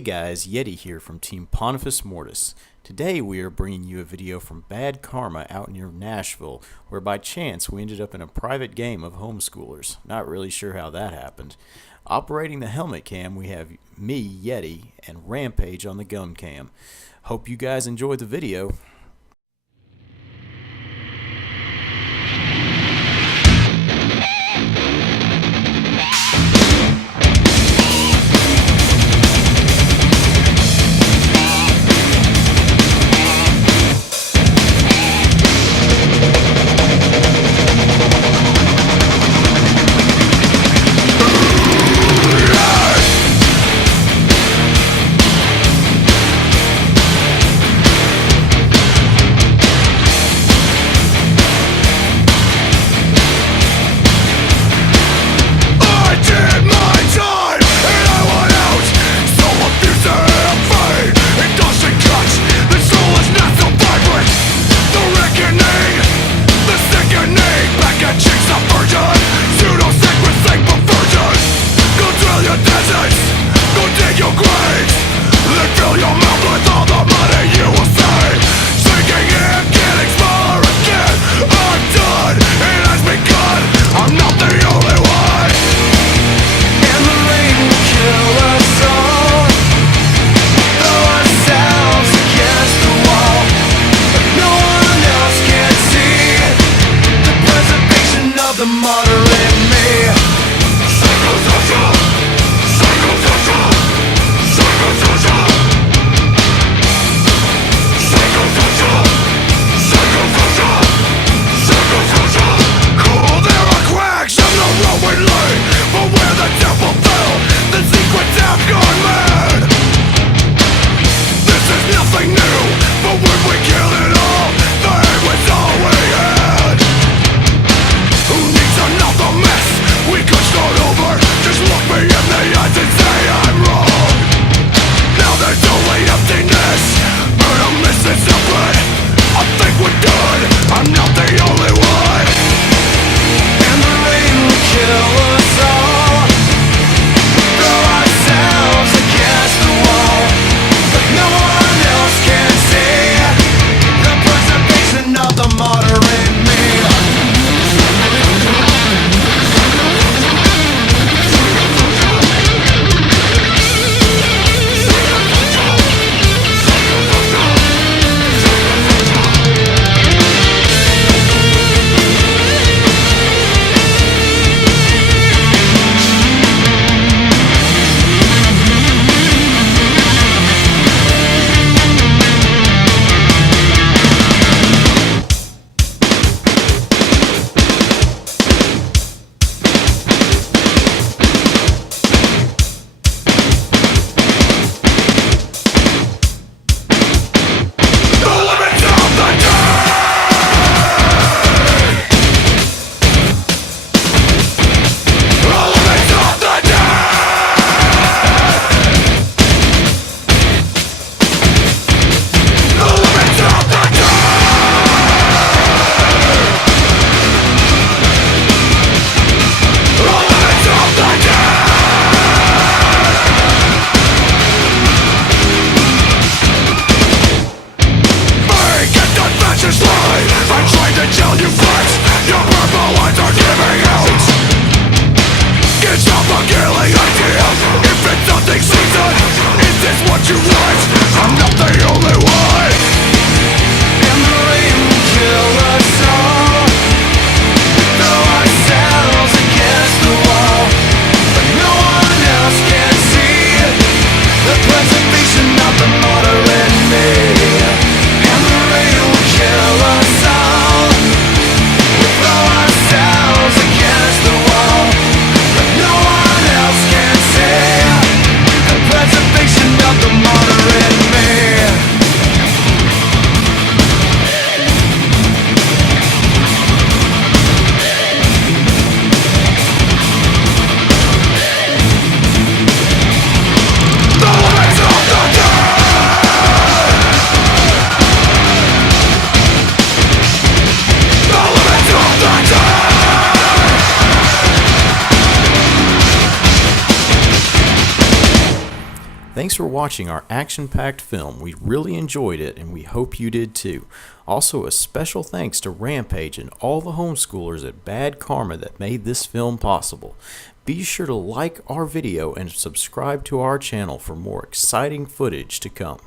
Hey guys, Yeti here from Team Pontifices Mortis. Today we are bringing you a video from Bad Karma out near Nashville, where by chance we ended up in a private game of homeschoolers. Not really sure how that happened. Operating the helmet cam we have me, Yeti, and Rampage on the gun cam. Hope you guys enjoyed the video. The martyr in me. Psychosocial, psychosocial, psychosocial, psychosocial, psychosocial, psychosocial. Cool, there are cracks on the road we lay, but where the temple fell, the secrets have gone mad. This is nothing new, but when we kill it all, the hate was all we had. Who needs another mess? We could start over. Just look me in the eyes and say I'm wrong. Now there's only emptiness, but I'm missing something. I think we're good, I'm not the only one. And the rain will kill us all. Throw ourselves against the wall, but no one else can see the preservation of the martyr in me. I'm trying to tell you facts. Your purple lines are giving out. Get stop the killing idea. If it's nothing season, is this what you want? I'm not the only one. And the rain will kill us all. Throw ourselves against the wall, but no one else can see the preservation of the martyr in me. And the rain will kill us all. We throw ourselves against the wall, but no one else can see the preservation of the martyr in me. Thanks for watching our action-packed film. We really enjoyed it, and we hope you did too. Also, a special thanks to Rampage and all the homeschoolers at Bad Karma that made this film possible. Be sure to like our video and subscribe to our channel for more exciting footage to come.